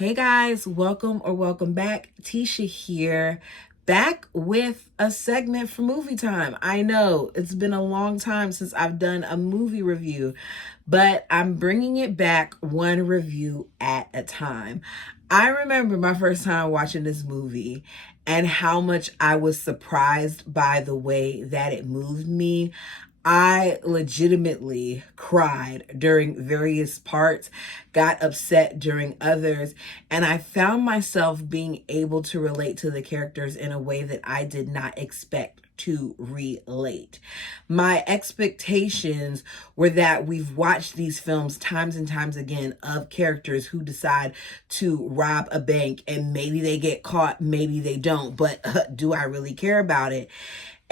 Hey guys, welcome back. Tisha here, back with a segment for movie time. I know it's been a long time since I've done a movie review, but I'm bringing it back one review at a time. I remember my first time watching this movie and how much I was surprised by the way that it moved me. I legitimately cried during various parts, got upset during others, and I found myself being able to relate to the characters in a way that I did not expect to relate. My expectations were that we've watched these films times and times again of characters who decide to rob a bank and maybe they get caught, maybe they don't, but do I really care about it?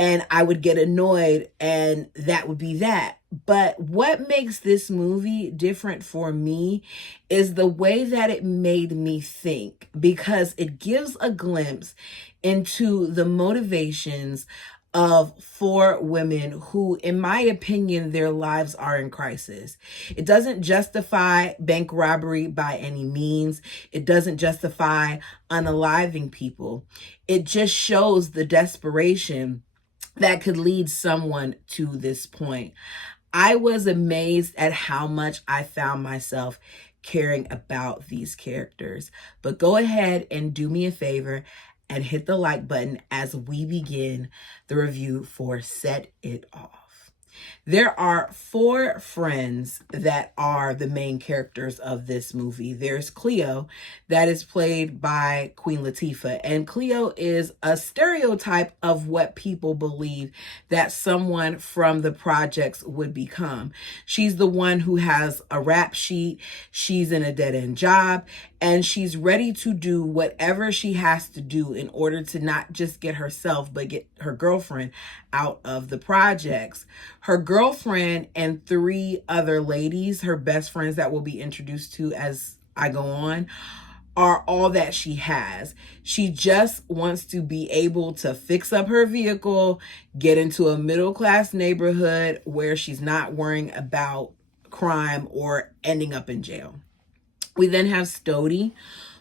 And I would get annoyed, and that would be that. But what makes this movie different for me is the way that it made me think, because it gives a glimpse into the motivations of four women who, in my opinion, their lives are in crisis. It doesn't justify bank robbery by any means. It doesn't justify unaliving people. It just shows the desperation that could lead someone to this point. I was amazed at how much I found myself caring about these characters. But go ahead and do me a favor and hit the like button as we begin the review for Set It Off. There are four friends that are the main characters of this movie. There's Cleo, that is played by Queen Latifah. And Cleo is a stereotype of what people believe that someone from the projects would become. She's the one who has a rap sheet, she's in a dead-end job, and she's ready to do whatever she has to do in order to not just get herself, but get her girlfriend out of the projects. Her girlfriend and three other ladies, her best friends that we'll be introduced to as I go on, are all that she has. She just wants to be able to fix up her vehicle, get into a middle-class neighborhood where she's not worrying about crime or ending up in jail. We then have Stody,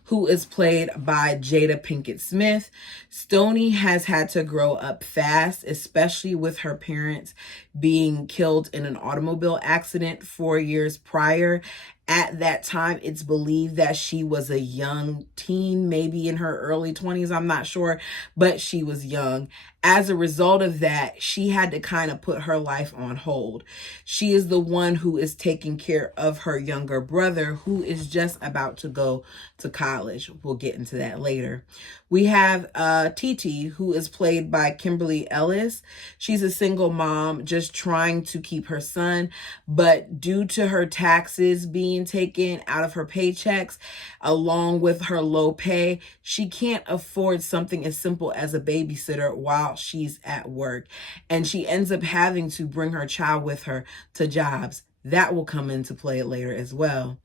who is played by Jada Pinkett Smith. Stony has had to grow up fast, especially with her parents being killed in an automobile accident 4 years prior. At that time, it's believed that she was a young teen, maybe in her early 20s, I'm not sure, but she was young. As a result of that, she had to kind of put her life on hold. She is the one who is taking care of her younger brother, who is just about to go to college. We'll get into that later. We have Titi, who is played by Kimberly Ellis. She's a single mom just trying to keep her son, but due to her taxes being taken out of her paychecks, along with her low pay, she can't afford something as simple as a babysitter while she's at work. And she ends up having to bring her child with her to jobs. That will come into play later as well.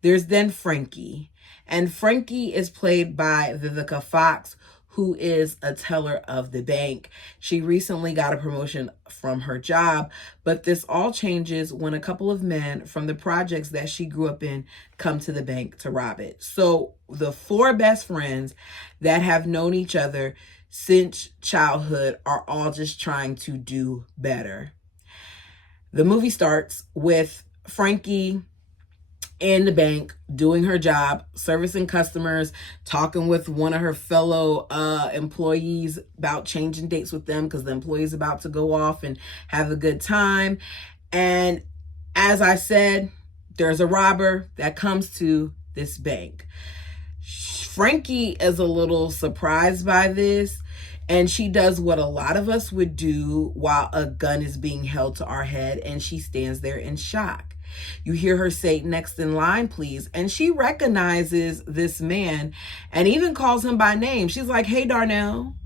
There's then Frankie. And Frankie is played by Vivica Fox, who is a teller of the bank. She recently got a promotion from her job, but this all changes when a couple of men from the projects that she grew up in come to the bank to rob it. So the four best friends that have known each other since childhood are all just trying to do better. The movie starts with Frankie in the bank, doing her job, servicing customers, talking with one of her fellow employees about changing dates with them because the employee's about to go off and have a good time. And as I said, there's a robber that comes to this bank. Frankie is a little surprised by this, and she does what a lot of us would do while a gun is being held to our head, and she stands there in shock. You hear her say, "Next in line, please." And she recognizes this man and even calls him by name. She's like, "Hey, Darnell,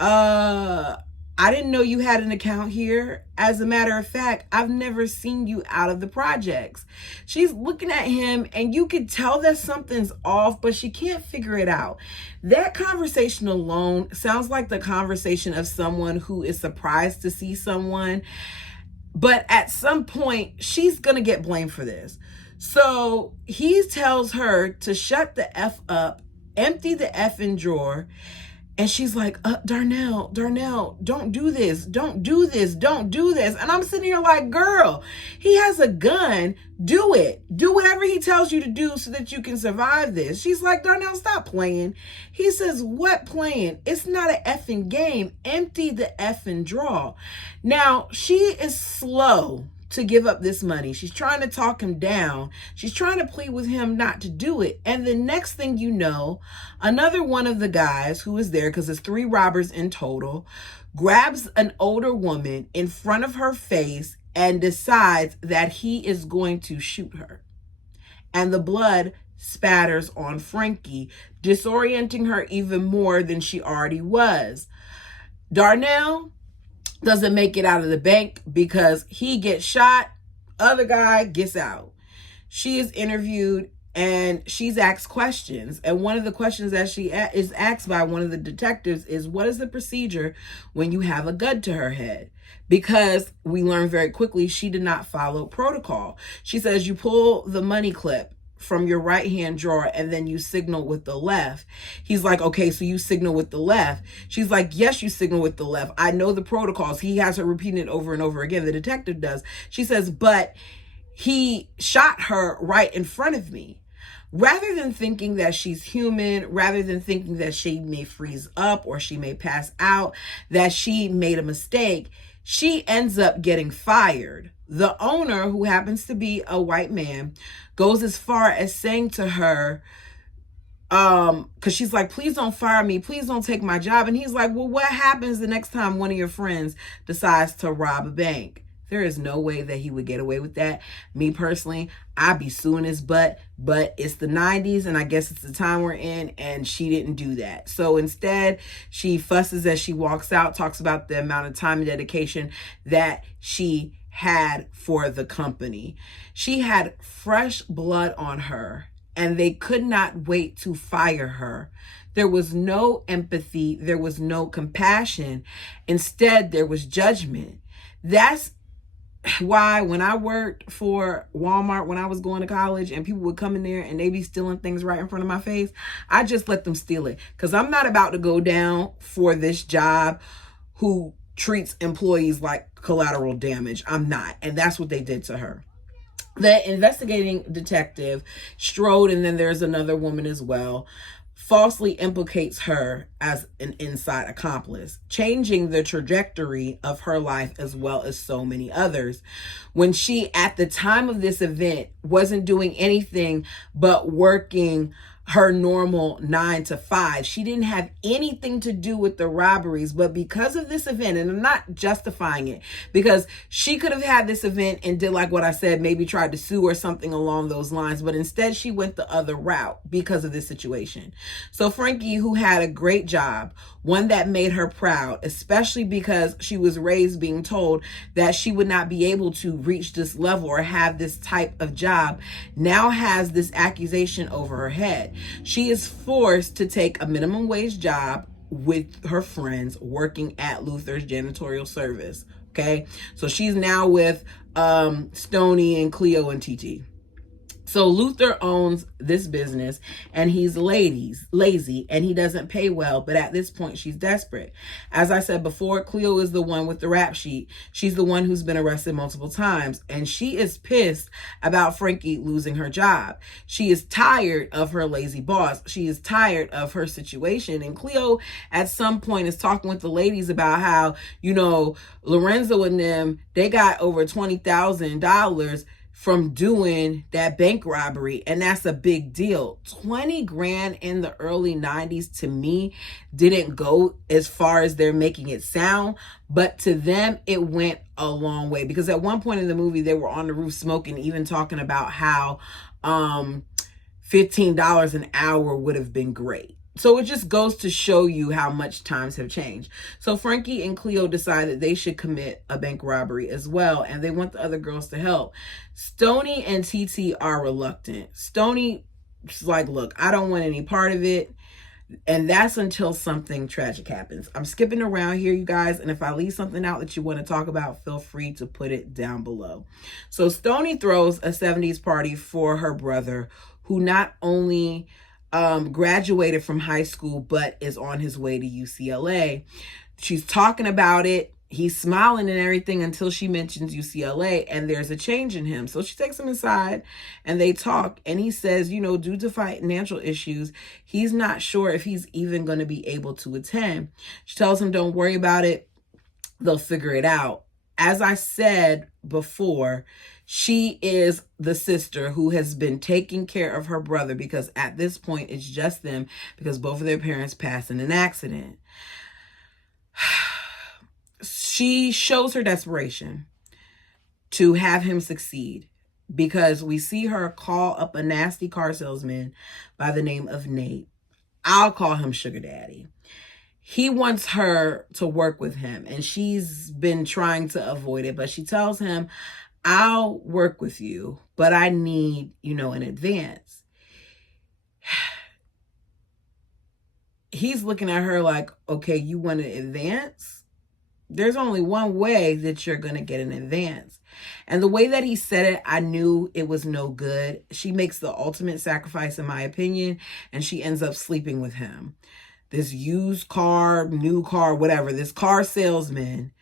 I didn't know you had an account here. As a matter of fact, I've never seen you out of the projects." She's looking at him and you could tell that something's off, but she can't figure it out. That conversation alone sounds like the conversation of someone who is surprised to see someone. But at some point, she's going to get blamed for this. So he tells her to shut the F up, empty the effing drawer. And she's like, Darnell, don't do this. Don't do this. Don't do this. And I'm sitting here like, girl, he has a gun. Do it. Do whatever he tells you to do so that you can survive this. She's like, Darnell, stop playing. He says, what playing? It's not an effing game. Empty the effing drawer. Now, she is slow to give up this money. She's trying to talk him down. She's trying to plead with him not to do it. And the next thing you know, another one of the guys who is there, because there's 3 robbers in total, grabs an older woman in front of her face and decides that he is going to shoot her. And the blood spatters on Frankie, disorienting her even more than she already was. Darnell doesn't make it out of the bank because he gets shot. Other guy gets out. She is interviewed and she's asked questions. And one of the questions that she is asked by one of the detectives is, what is the procedure when you have a gun to her head? Because we learn very quickly she did not follow protocol. She says you pull the money clip from your right hand drawer and then you signal with the left. He's like, okay, so you signal with the left. She's like, yes, you signal with the left. I know the protocols. He has her repeating it over and over again. The detective does. She says, but he shot her right in front of me. Rather than thinking that she's human, rather than thinking that she may freeze up or she may pass out, that she made a mistake, she ends up getting fired. The owner, who happens to be a white man, goes as far as saying to her, because she's like, please don't fire me. Please don't take my job. And he's like, well, what happens the next time one of your friends decides to rob a bank? There is no way that he would get away with that. Me personally, I'd be suing his butt, but it's the 90s and I guess it's the time we're in, and she didn't do that. So instead, she fusses as she walks out, talks about the amount of time and dedication that she had for the company. She had fresh blood on her and they could not wait to fire her. There was no empathy. There was no compassion. Instead, there was judgment. That's why when I worked for Walmart when I was going to college and people would come in there and they be stealing things right in front of my face, I just let them steal it, because I'm not about to go down for this job who treats employees like collateral damage. I'm not. And that's what they did to her. The investigating detective, Strode, and then there's another woman as well, falsely implicates her as an inside accomplice, changing the trajectory of her life as well as so many others. When she, at the time of this event, wasn't doing anything but working her normal 9 to 5. She didn't have anything to do with the robberies, but because of this event, and I'm not justifying it, because she could have had this event and did like what I said, maybe tried to sue or something along those lines, but instead she went the other route because of this situation. So Frankie, who had a great job, one that made her proud, especially because she was raised being told that she would not be able to reach this level or have this type of job, now has this accusation over her head. She is forced to take a minimum wage job with her friends working at Luther's janitorial service. Okay. So she's now with Stoney and Cleo and TT. So Luther owns this business and he's lazy and he doesn't pay well. But at this point, she's desperate. As I said before, Cleo is the one with the rap sheet. She's the one who's been arrested multiple times. And she is pissed about Frankie losing her job. She is tired of her lazy boss. She is tired of her situation. And Cleo at some point is talking with the ladies about how, you know, Lorenzo and them, they got over $20,000 from doing that bank robbery. And that's a big deal. 20 grand in the early 90s to me didn't go as far as they're making it sound, but to them it went a long way, because at one point in the movie they were on the roof smoking, even talking about how $15 an hour would have been great. So it just goes to show you how much times have changed. So Frankie and Cleo decide that they should commit a bank robbery as well, and they want the other girls to help. Stoney and TT are reluctant. Stoney's like, look, I don't want any part of it. And that's until something tragic happens. I'm skipping around here, you guys. And if I leave something out that you want to talk about, feel free to put it down below. So Stoney throws a 70s party for her brother, who not only graduated from high school, but is on his way to UCLA. She's talking about it. He's smiling and everything until she mentions UCLA, and there's a change in him. So she takes him aside and they talk, and he says, you know, due to financial issues, he's not sure if he's even going to be able to attend. She tells him, don't worry about it. They'll figure it out. As I said before, she is the sister who has been taking care of her brother, because at this point it's just them, because both of their parents passed in an accident. She shows her desperation to have him succeed, because we see her call up a nasty car salesman by the name of Nate. I'll call him Sugar Daddy. He wants her to work with him, and she's been trying to avoid it, but she tells him, I'll work with you, but I need, you know, an advance. He's looking at her like, okay, you want an advance? There's only one way that you're going to get an advance. And the way that he said it, I knew it was no good. She makes the ultimate sacrifice, in my opinion, and she ends up sleeping with him. This used car, new car, whatever, this car salesman,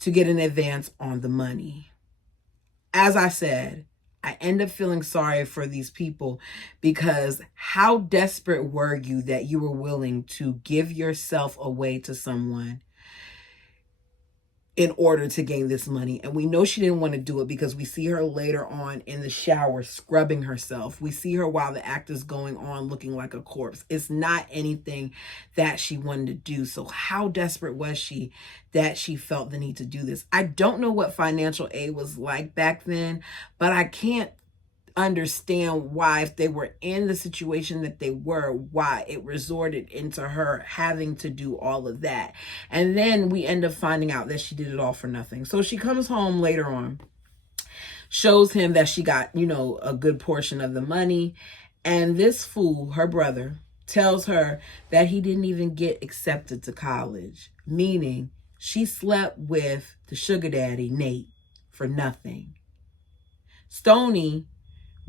to get an advance on the money. As I said, I end up feeling sorry for these people, because how desperate were you that you were willing to give yourself away to someone in order to gain this money? And we know she didn't want to do it, because we see her later on in the shower scrubbing herself. We see her while the act is going on looking like a corpse. It's not anything that she wanted to do. So how desperate was she that she felt the need to do this? I don't know what financial aid was like back then, but I can't understand why, if they were in the situation that they were, why it resorted into her having to do all of that. And then we end up finding out that she did it all for nothing. So she comes home later on, shows him that she got, you know, a good portion of the money, and this fool, her brother, tells her that he didn't even get accepted to college, meaning she slept with the sugar daddy, Nate, for nothing. Stoney,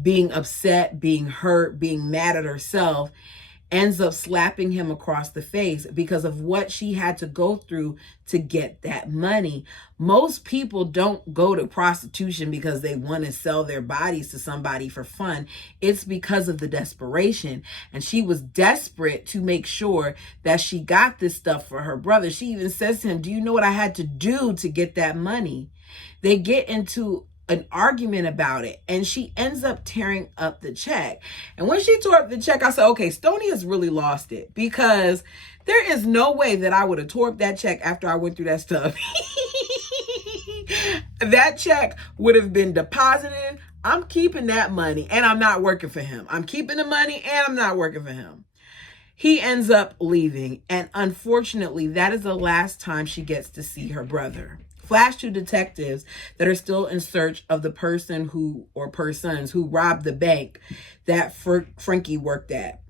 being upset, being hurt, being mad at herself, ends up slapping him across the face because of what she had to go through to get that money. Most people don't go to prostitution because they want to sell their bodies to somebody for fun. It's because of the desperation. And she was desperate to make sure that she got this stuff for her brother. She even says to him, do you know what I had to do to get that money? They get into an argument about it, and she ends up tearing up the check. And when she tore up the check, I said, okay, Stoney has really lost it, because there is no way that I would have tore up that check after I went through that stuff. That check would have been deposited. I'm keeping that money, and I'm not working for him. I'm keeping the money, and I'm not working for him. He ends up leaving, and unfortunately, that is the last time she gets to see her brother. Flash to detectives that are still in search of the person who, or persons who robbed the bank that Frankie worked at.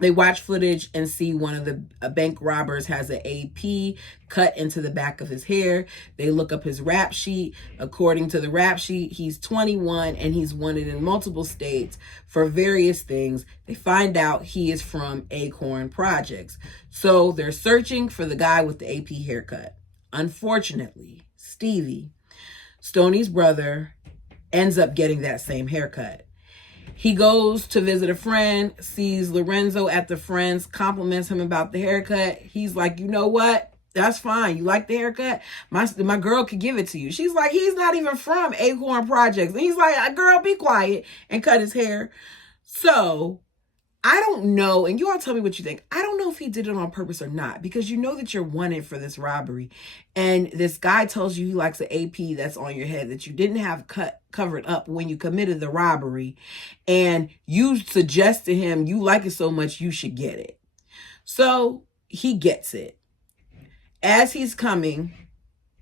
They watch footage and see one of the bank robbers has an AP cut into the back of his hair. They look up his rap sheet. According to the rap sheet, he's 21 and he's wanted in multiple states for various things. They find out he is from Acorn Projects. So they're searching for the guy with the AP haircut. Unfortunately, Stevie, Stoney's brother, ends up getting that same haircut. He goes to visit a friend, sees Lorenzo at the friend's, compliments him about the haircut. He's like, you know what? That's fine. You like the haircut? My girl could give it to you. She's like, he's not even from Acorn Projects. And he's like, girl, be quiet, and cut his hair. So I don't know, and you all tell me what you think. I don't know if he did it on purpose or not, because you know that you're wanted for this robbery. And this guy tells you he likes an AP that's on your head that you didn't have covered up when you committed the robbery. And you suggest to him you like it so much you should get it. So he gets it. As he's coming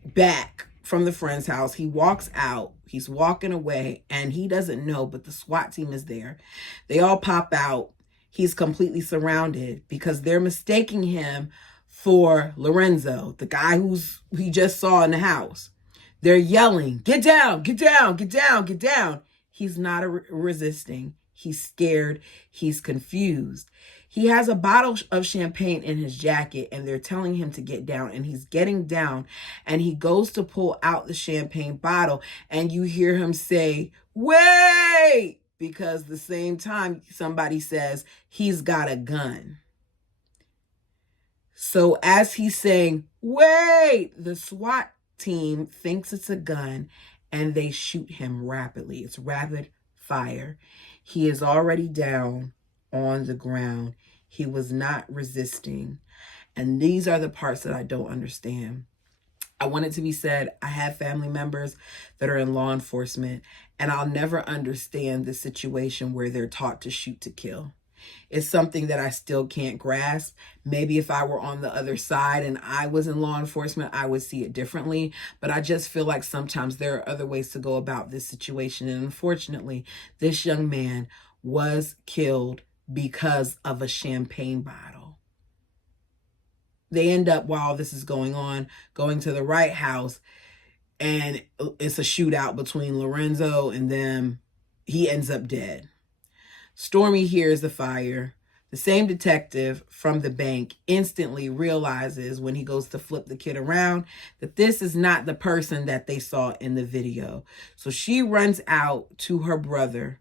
back from the friend's house, he walks out. He's walking away, and he doesn't know, but the SWAT team is there. They all pop out. he's completely surrounded because they're mistaking him for Lorenzo, the guy he just saw in the house. They're yelling, "Get down, get down, get down, get down." He's not resisting. He's scared. He's confused. He has a bottle of champagne in his jacket and they're telling him to get down, and he's getting down, and he goes to pull out the champagne bottle and you hear him say, "Wait!" Because the same time somebody says he's got a gun. So as he's saying, "Wait," the SWAT team thinks it's a gun and they shoot him rapidly. It's rapid fire. He is already down on the ground. He was not resisting. And these are the parts that I don't understand. I want it to be said, I have family members that are in law enforcement, and I'll never understand the situation where they're taught to shoot to kill. It's something that I still can't grasp. Maybe if I were on the other side and I was in law enforcement, I would see it differently. But I just feel like sometimes there are other ways to go about this situation. And unfortunately, this young man was killed because of a champagne bottle. They end up, while this is going on, going to the Wright house, and it's a shootout between Lorenzo and them. He ends up dead. Stormy hears the fire. The same detective from the bank instantly realizes when he goes to flip the kid around that this is not the person that they saw in the video. So she runs out to her brother,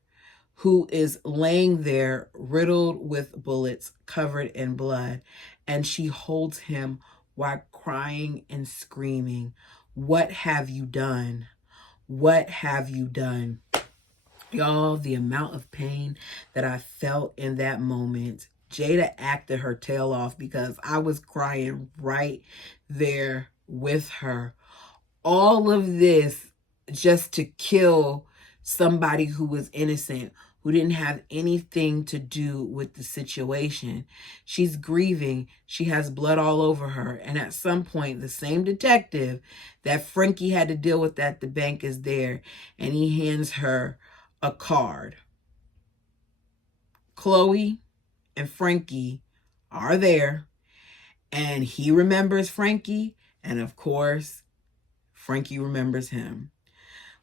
who is laying there riddled with bullets, covered in blood, and she holds him while crying and screaming, "What have you done? What have you done?" Y'all, the amount of pain that I felt in that moment, Jada acted her tail off because I was crying right there with her. All of this just to kill somebody who was innocent, who didn't have anything to do with the situation. She's grieving. She has blood all over her. And at some point, the same detective that Frankie had to deal with at the bank is there, and he hands her a card. Chloe and Frankie are there, and he remembers Frankie, and of course, Frankie remembers him.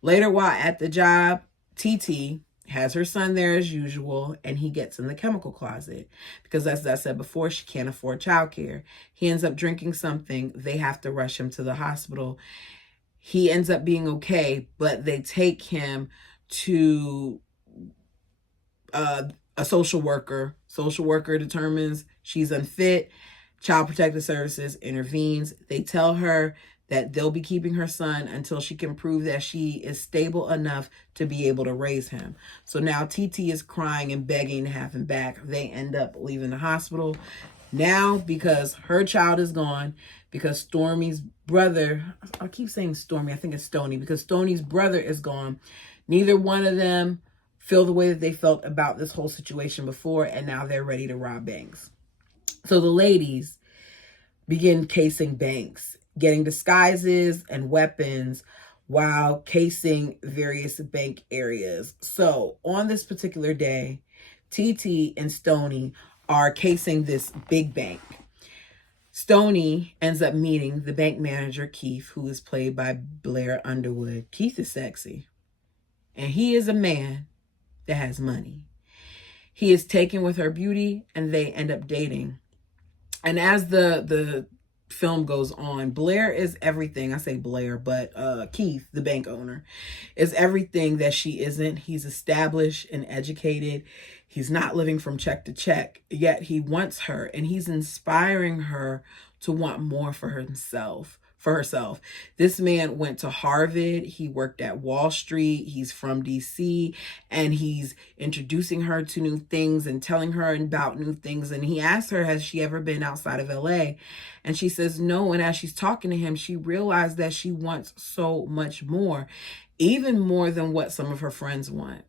Later, while at the job, TT has her son there as usual, and he gets in the chemical closet because, as I said before, she can't afford childcare. He ends up drinking something. They have to rush him to the hospital. He ends up being okay, but they take him to a social worker. Social worker determines she's unfit. Child Protective Services intervenes. They tell her that they'll be keeping her son until she can prove that she is stable enough to be able to raise him. So now TT is crying and begging to have him back. They end up leaving the hospital. Now, because her child is gone, because Stormy's brother, I keep saying Stormy, I think it's Stony, because Stony's brother is gone, neither one of them feel the way that they felt about this whole situation before, and now they're ready to rob banks. So the ladies begin casing banks, getting disguises and weapons while casing various bank areas. So on this particular day, TT and Stony are casing this big bank. Stony ends up meeting the bank manager, Keith, who is played by Blair Underwood. Keith is sexy, and he is a man that has money. He is taken with her beauty, and they end up dating. And as the film goes on, Blair is everything. I say Blair, but Keith, the bank owner, is everything that she isn't. He's established and educated. He's not living from check to check, yet he wants her, and he's inspiring her to want more for herself. This man went to Harvard. He worked at Wall Street. He's from DC, and he's introducing her to new things and telling her about new things. And he asked her, has she ever been outside of LA? And she says no. And as she's talking to him, she realized that she wants so much more, even more than what some of her friends want.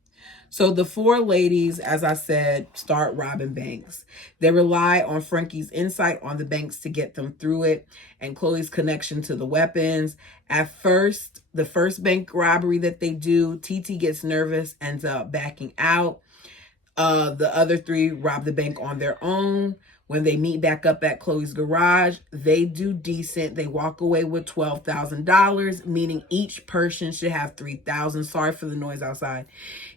So the four ladies, as I said, start robbing banks. They rely on Frankie's insight on the banks to get them through it, and Chloe's connection to the weapons. At first, the first bank robbery that they do, TT gets nervous, ends up backing out. The other three rob the bank on their own. When they meet back up at Chloe's garage, they do decent. They walk away with $12,000, meaning each person should have $3,000. Sorry for the noise outside.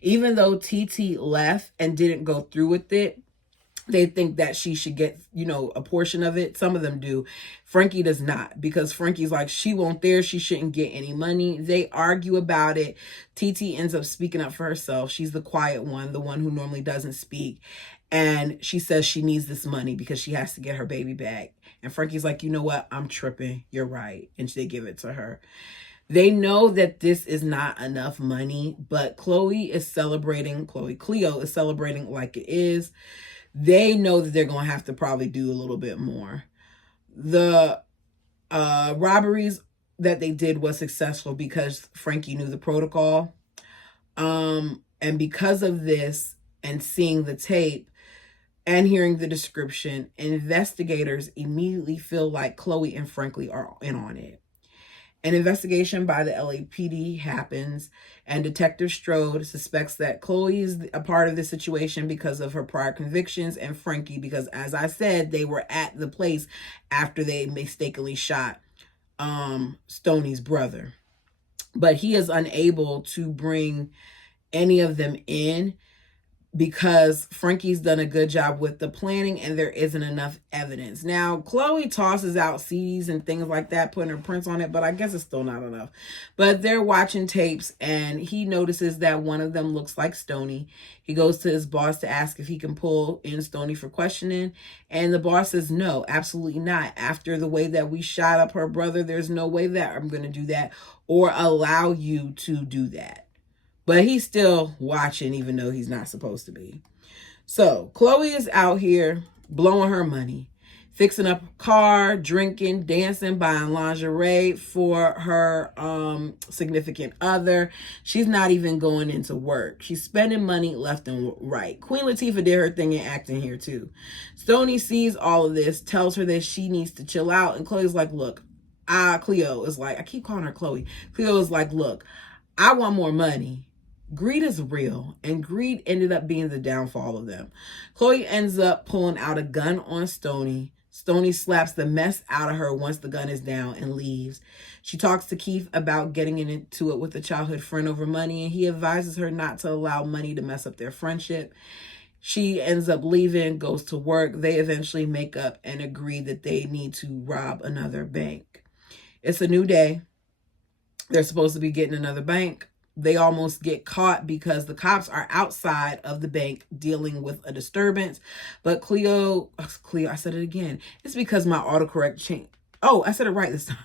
Even though TT left and didn't go through with it, they think that she should get, a portion of it. Some of them do. Frankie does not, because Frankie's like, she won't there. She shouldn't get any money. They argue about it. TT ends up speaking up for herself. She's the quiet one, the one who normally doesn't speak. And she says she needs this money because she has to get her baby back. And Frankie's like, you know what? I'm tripping. You're right. And they give it to her. They know that this is not enough money, but Cleo is celebrating like it is. They know that they're going to have to probably do a little bit more. The robberies that they did was successful because Frankie knew the protocol. And because of this and seeing the tape and hearing the description, investigators immediately feel like Cleo and Frankie are in on it. An investigation by the LAPD happens, and Detective Strode suspects that Cleo is a part of the situation because of her prior convictions, and Frankie because, as I said, they were at the place after they mistakenly shot Stoney's brother. But he is unable to bring any of them in because Frankie's done a good job with the planning and there isn't enough evidence. Now, Cleo tosses out CDs and things like that, putting her prints on it, but I guess it's still not enough. But they're watching tapes and he notices that one of them looks like Stoney. He goes to his boss to ask if he can pull in Stoney for questioning. And the boss says, no, absolutely not. After the way that we shot up her brother, there's no way that I'm going to do that or allow you to do that. But he's still watching, even though he's not supposed to be. So Cleo is out here blowing her money, fixing up a car, drinking, dancing, buying lingerie for her significant other. She's not even going into work. She's spending money left and right. Queen Latifah did her thing in acting here too. Stoney sees all of this, tells her that she needs to chill out. And Chloe's like, look, Cleo is like, I keep calling her Chloe. Cleo is like, look, I want more money. Greed is real, and greed ended up being the downfall of them. Cleo ends up pulling out a gun on Stoney. Stoney slaps the mess out of her once the gun is down and leaves. She talks to Keith about getting into it with a childhood friend over money, and he advises her not to allow money to mess up their friendship. She ends up leaving, goes to work. They eventually make up and agree that they need to rob another bank. It's a new day. They're supposed to be getting another bank. They almost get caught because the cops are outside of the bank dealing with a disturbance. But Cleo, I said it again. It's because my autocorrect changed. Oh, I said it right this time.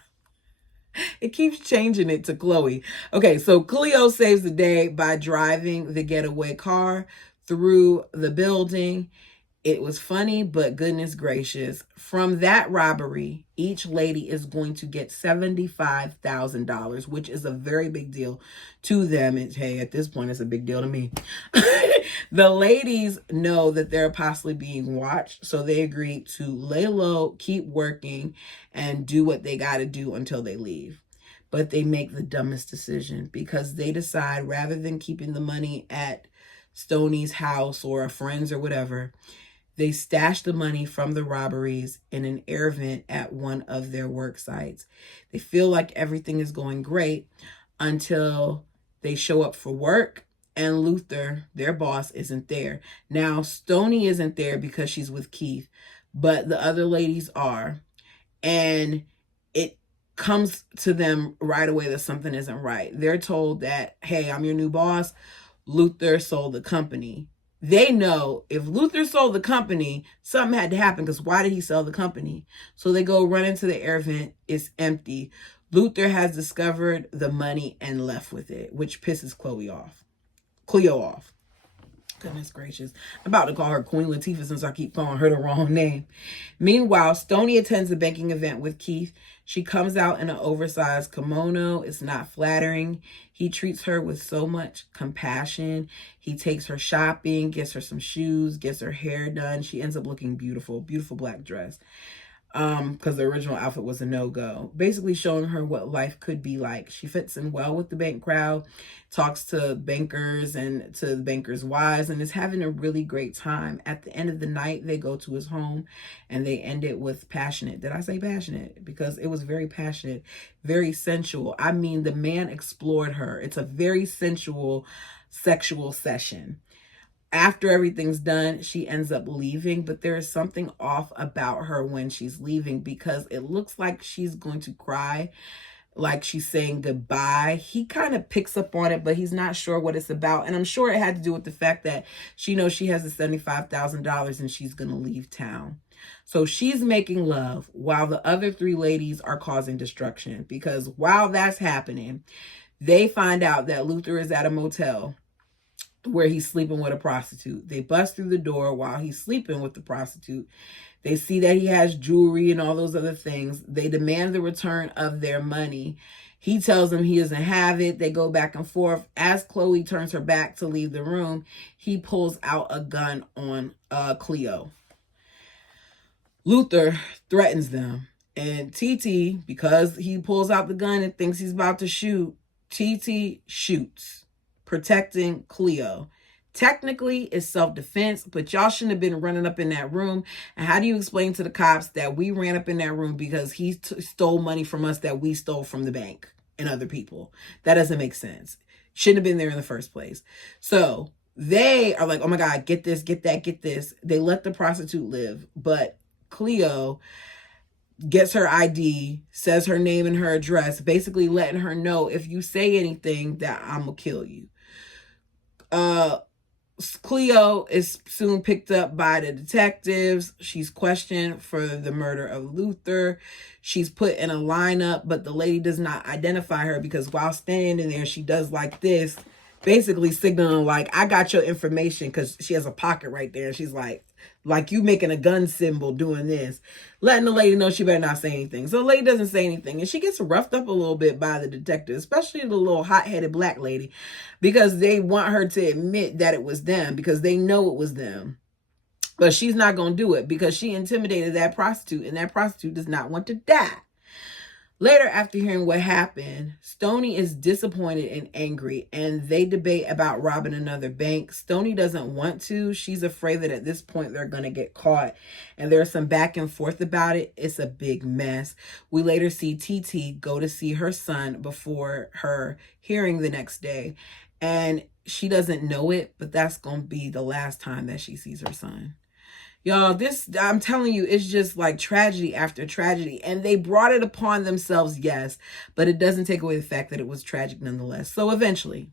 It keeps changing it to Chloe. Okay, so Cleo saves the day by driving the getaway car through the building. It was funny, but goodness gracious. From that robbery, each lady is going to get $75,000, which is a very big deal to them. And hey, at this point, it's a big deal to me. The ladies know that they're possibly being watched, so they agree to lay low, keep working, and do what they got to do until they leave. But they make the dumbest decision because they decide, rather than keeping the money at Stoney's house or a friend's or whatever, they stash the money from the robberies in an air vent at one of their work sites. They feel like everything is going great until they show up for work and Luther, their boss, isn't there. Now, Stoney isn't there because she's with Keith, but the other ladies are. And it comes to them right away that something isn't right. They're told that, hey, I'm your new boss. Luther sold the company. They know if Luther sold the company, something had to happen because why did he sell the company? So they go run into the air vent. It's empty. Luther has discovered the money and left with it, which pisses Cleo off. Goodness gracious. I'm about to call her Queen Latifah since I keep calling her the wrong name. Meanwhile, Stoney attends the banking event with Keith. She comes out in an oversized kimono. It's not flattering. He treats her with so much compassion. He takes her shopping, gets her some shoes, gets her hair done. She ends up looking beautiful, beautiful black dress. because the original outfit was a no-go. Basically showing her what life could be like. She fits in well with the bank crowd, talks to bankers and to the bankers' wives, and is having a really great time. At the end of the night, they go to his home and they end it with passionate. Did I say passionate? Because it was very passionate, very sensual. I mean, the man explored her. It's a very sensual sexual session. After everything's done, she ends up leaving, but there is something off about her when she's leaving because it looks like she's going to cry, like she's saying goodbye. He kind of picks up on it, but he's not sure what it's about. And I'm sure it had to do with the fact that she knows she has the $75,000 and she's going to leave town. So she's making love while the other three ladies are causing destruction, because while that's happening, they find out that Luther is at a motel where he's sleeping with a prostitute. They bust through the door while he's sleeping with the prostitute. They see that he has jewelry and all those other things. They demand the return of their money. He tells them he doesn't have it. They go back and forth. As Chloe turns her back to leave the room, he pulls out a gun on Cleo. Luther threatens them. And TT, because he pulls out the gun and thinks he's about to shoot, TT shoots, protecting Cleo. Technically, it's self-defense, but y'all shouldn't have been running up in that room. And how do you explain to the cops that we ran up in that room because he stole money from us that we stole from the bank and other people? That doesn't make sense. Shouldn't have been there in the first place. So they are like, oh my God, get this, get that, get this. They let the prostitute live, but Cleo gets her ID, says her name and her address, basically letting her know, if you say anything, that I'm gonna kill you. Cleo is soon picked up by the detectives. She's questioned for the murder of Luther. She's put in a lineup, but the lady does not identify her because while standing there, she does like this, basically signaling like, I got your information, because she has a pocket right there. And she's like you making a gun symbol doing this, letting the lady know she better not say anything. So the lady doesn't say anything, and she gets roughed up a little bit by the detective, especially the little hot-headed black lady, because they want her to admit that it was them, because they know it was them. But she's not going to do it because she intimidated that prostitute, and that prostitute does not want to die. Later, after hearing what happened, Stoney is disappointed and angry, and they debate about robbing another bank. Stoney doesn't want to. She's afraid that at this point they're going to get caught, and there's some back and forth about it. It's a big mess. We later see TT go to see her son before her hearing the next day, and she doesn't know it, but that's going to be the last time that she sees her son. Y'all, this, I'm telling you, it's just like tragedy after tragedy. And they brought it upon themselves, yes, but it doesn't take away the fact that it was tragic nonetheless. So eventually,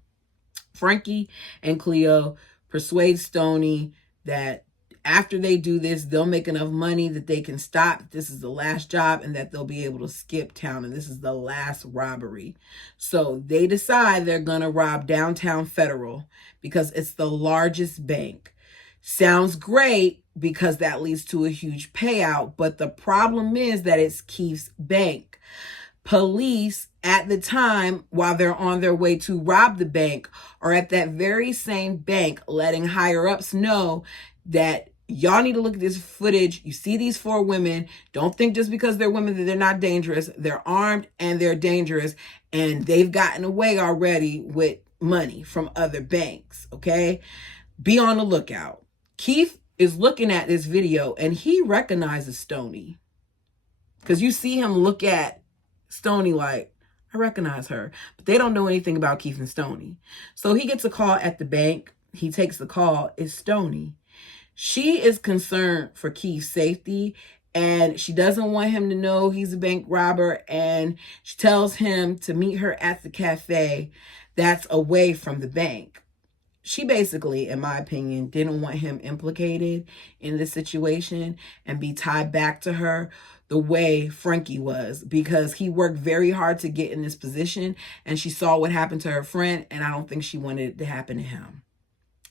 Frankie and Cleo persuade Stoney that after they do this, they'll make enough money that they can stop. This is the last job and that they'll be able to skip town. And this is the last robbery. So they decide they're going to rob Downtown Federal because it's the largest bank. Sounds great because that leads to a huge payout. But the problem is that it's Keith's bank. Police at the time, while they're on their way to rob the bank, are at that very same bank letting higher ups know that y'all need to look at this footage. You see these 4 women. Don't think just because they're women that they're not dangerous. They're armed and they're dangerous. And they've gotten away already with money from other banks. Okay? Be on the lookout. Keith is looking at this video and he recognizes Stoney. Because you see him look at Stoney like, I recognize her. But they don't know anything about Keith and Stoney. So he gets a call at the bank. He takes the call. It's Stoney. She is concerned for Keith's safety, and she doesn't want him to know he's a bank robber, and she tells him to meet her at the cafe that's away from the bank. She basically, in my opinion, didn't want him implicated in this situation and be tied back to her the way Frankie was, because he worked very hard to get in this position, and she saw what happened to her friend, and I don't think she wanted it to happen to him.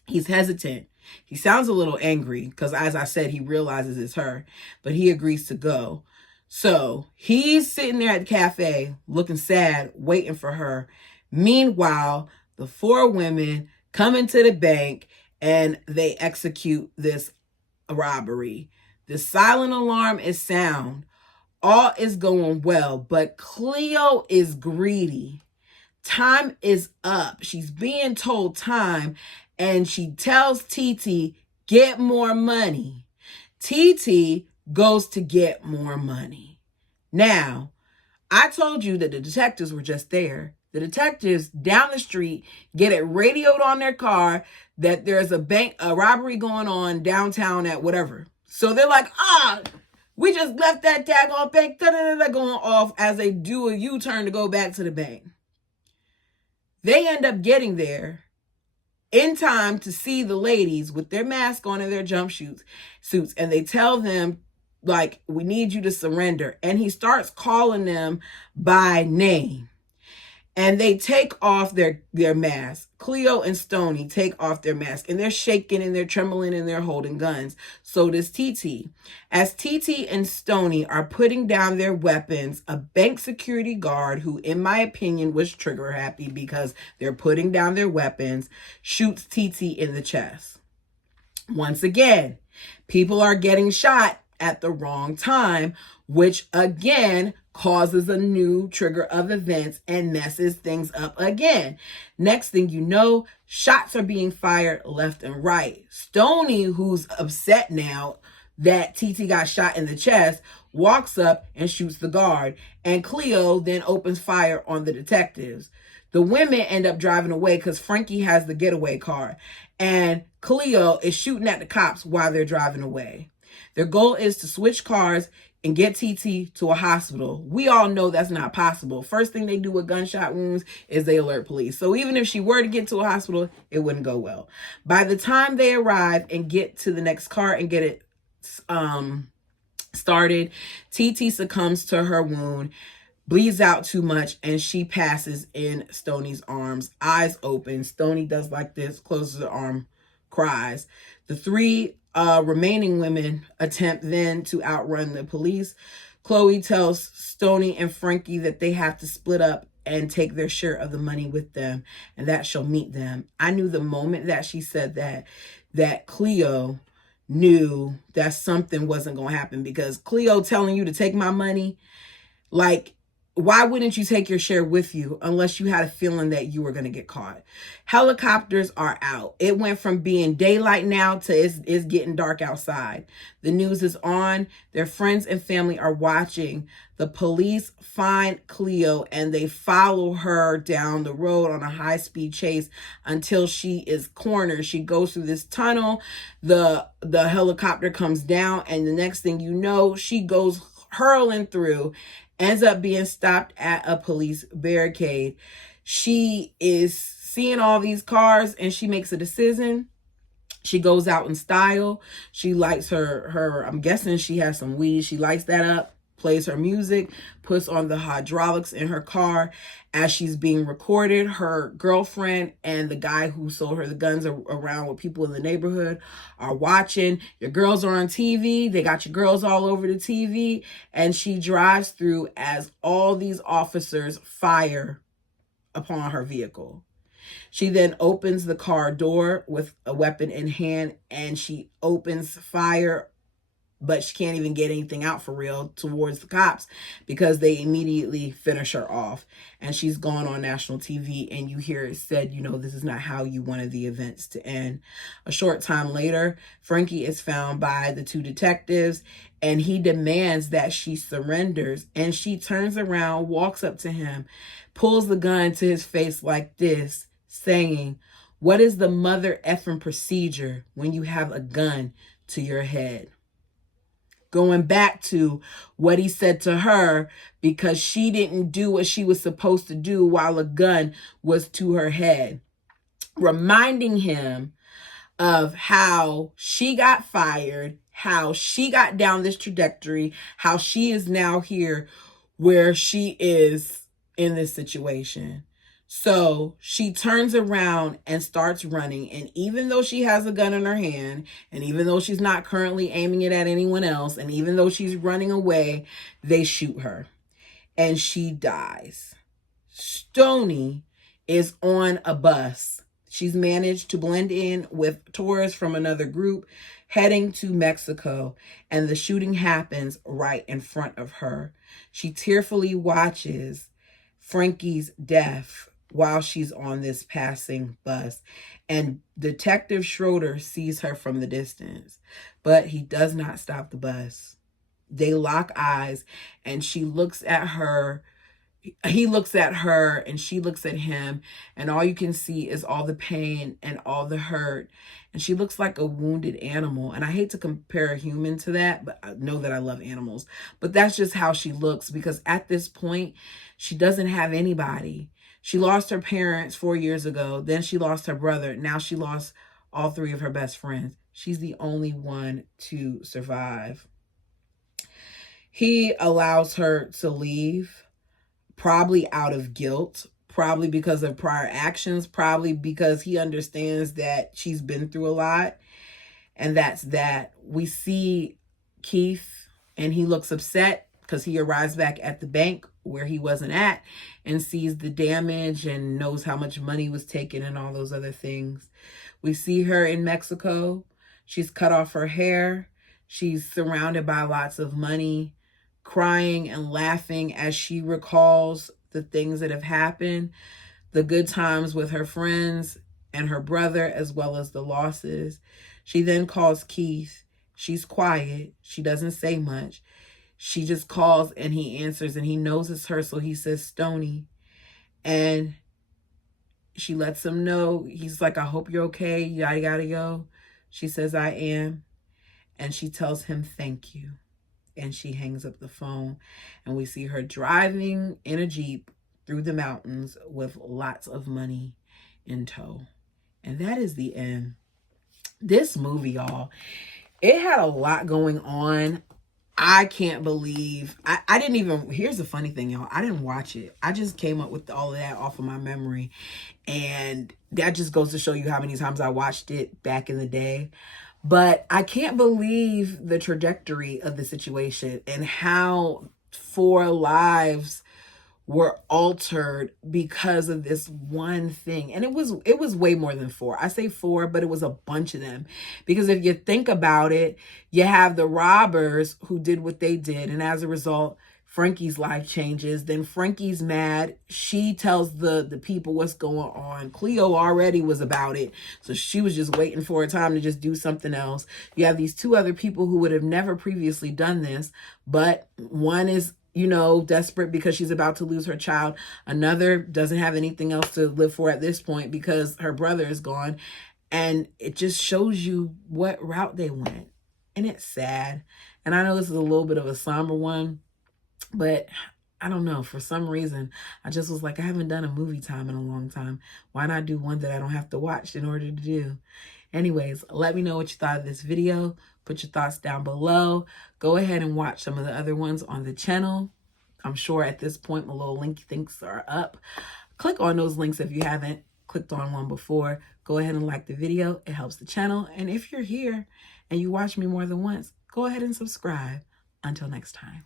He's hesitant. He sounds a little angry because, as I said, he realizes it's her, but he agrees to go. So he's sitting there at the cafe looking sad, waiting for her. Meanwhile, the 4 women come into the bank and they execute this robbery. The silent alarm is sound, All is going well, but Cleo is greedy. Time is up. She's being told time, and she tells TT, get more money. TT goes to get more money. Now, I told you that the detectives were just there. The detectives down the street get it radioed on their car that there's a robbery going on downtown at whatever. So they're like, we just left that daggone bank, going off as they do a U-turn to go back to the bank. They end up getting there in time to see the ladies with their mask on and their jumpsuits, and they tell them, like, we need you to surrender. And he starts calling them by name. And they take off their masks. Cleo and Stoney take off their masks, and they're shaking and they're trembling and they're holding guns. So does TT. As TT and Stoney are putting down their weapons, a bank security guard, who in my opinion was trigger happy because they're putting down their weapons, shoots TT in the chest. Once again, people are getting shot at the wrong time, which again causes a new trigger of events and messes things up again. Next thing you know, shots are being fired left and right. Stoney, who's upset now that TT got shot in the chest, walks up and shoots the guard, and Cleo then opens fire on the detectives. The women end up driving away because Frankie has the getaway car, and Cleo is shooting at the cops while they're driving away. Their goal is to switch cars and get TT to a hospital. We all know that's not possible. First thing they do with gunshot wounds is they alert police. So even if she were to get to a hospital, it wouldn't go well. By the time they arrive and get to the next car and get it started, TT succumbs to her wound, bleeds out too much, and she passes in Stoney's arms, eyes open. Stoney does like this, closes her arm, cries. The three remaining women attempt then to outrun the police. Chloe tells Stoney and Frankie that they have to split up and take their share of the money with them, and that she'll meet them. I knew the moment that she said that Cleo knew that something wasn't going to happen, because Cleo telling you to take my money, like, why wouldn't you take your share with you unless you had a feeling that you were going to get caught? Helicopters are out. It went from being daylight now to it's getting dark outside. The news is on. Their friends and family are watching. The police find Cleo and they follow her down the road on a high-speed chase until she is cornered. She goes through this tunnel. The helicopter comes down, and the next thing you know, she goes hurling through, ends up being stopped at a police barricade. She is seeing all these cars and she makes a decision. She goes out in style. She lights her I'm guessing she has some weed. She lights that up, plays her music, puts on the hydraulics in her car. As she's being recorded, her girlfriend and the guy who sold her the guns around with people in the neighborhood are watching. Your girls are on TV. They got your girls all over the TV. And she drives through as all these officers fire upon her vehicle. She then opens the car door with a weapon in hand, and she opens fire, but she can't even get anything out for real towards the cops because they immediately finish her off. And she's gone on national TV, and you hear it said, this is not how you wanted the events to end. A short time later, Frankie is found by the two detectives, and he demands that she surrenders. And she turns around, walks up to him, pulls the gun to his face like this, saying, "What is the mother effing procedure when you have a gun to your head?" Going back to what he said to her because she didn't do what she was supposed to do while a gun was to her head. Reminding him of how she got fired, how she got down this trajectory, how she is now here where she is in this situation. So she turns around and starts running. And even though she has a gun in her hand, and even though she's not currently aiming it at anyone else, and even though she's running away, they shoot her and she dies. Stoney is on a bus. She's managed to blend in with tourists from another group, heading to Mexico, and the shooting happens right in front of her. She tearfully watches Frankie's death while she's on this passing bus, and Detective Schroeder sees her from the distance, but he does not stop the bus. They lock eyes, and she looks at her. He looks at her and she looks at him, and all you can see is all the pain and all the hurt. And she looks like a wounded animal. And I hate to compare a human to that, but I know that I love animals. But that's just how she looks, because at this point, she doesn't have anybody. She lost her parents 4 years ago. Then she lost her brother. Now she lost all three of her best friends. She's the only one to survive. He allows her to leave, probably out of guilt, probably because of prior actions, probably because he understands that she's been through a lot. And that's that. We see Keith, and he looks upset because he arrives back at the bank where he wasn't at and sees the damage and knows how much money was taken and all those other things. We see her in Mexico. She's cut off her hair. She's surrounded by lots of money, crying and laughing as she recalls the things that have happened, the good times with her friends and her brother, as well as the losses. She then calls Keith. She's quiet. She doesn't say much. She just calls and he answers, and he knows it's her, so he says Stony. And she lets him know. He's like, I hope you're okay. Yada, yada, yo. She says, I am. And she tells him, thank you. And she hangs up the phone, and we see her driving in a Jeep through the mountains with lots of money in tow. And that is the end. This movie, y'all, it had a lot going on. I can't believe I didn't even, here's the funny thing, y'all, I didn't watch it. I just came up with all of that off of my memory, and that just goes to show you how many times I watched it back in the day. But I can't believe the trajectory of the situation and how 4 lives were altered because of this one thing. And it was way more than 4. I say 4, but it was a bunch of them. Because if you think about it, you have the robbers who did what they did, and as a result, Frankie's life changes. Then Frankie's mad. She tells the people what's going on. Cleo already was about it, so she was just waiting for a time to just do something else. You have these 2 other people who would have never previously done this, but one is, desperate because she's about to lose her child. Another doesn't have anything else to live for at this point because her brother is gone. And it just shows you what route they went. And it's sad. And I know this is a little bit of a somber one, but I don't know. For some reason, I just was like, I haven't done a movie time in a long time. Why not do one that I don't have to watch in order to do? Anyways, let me know what you thought of this video. Put your thoughts down below. Go ahead and watch some of the other ones on the channel. I'm sure at this point, my little link things are up. Click on those links if you haven't clicked on one before. Go ahead and like the video. It helps the channel. And if you're here and you watch me more than once, go ahead and subscribe. Until next time.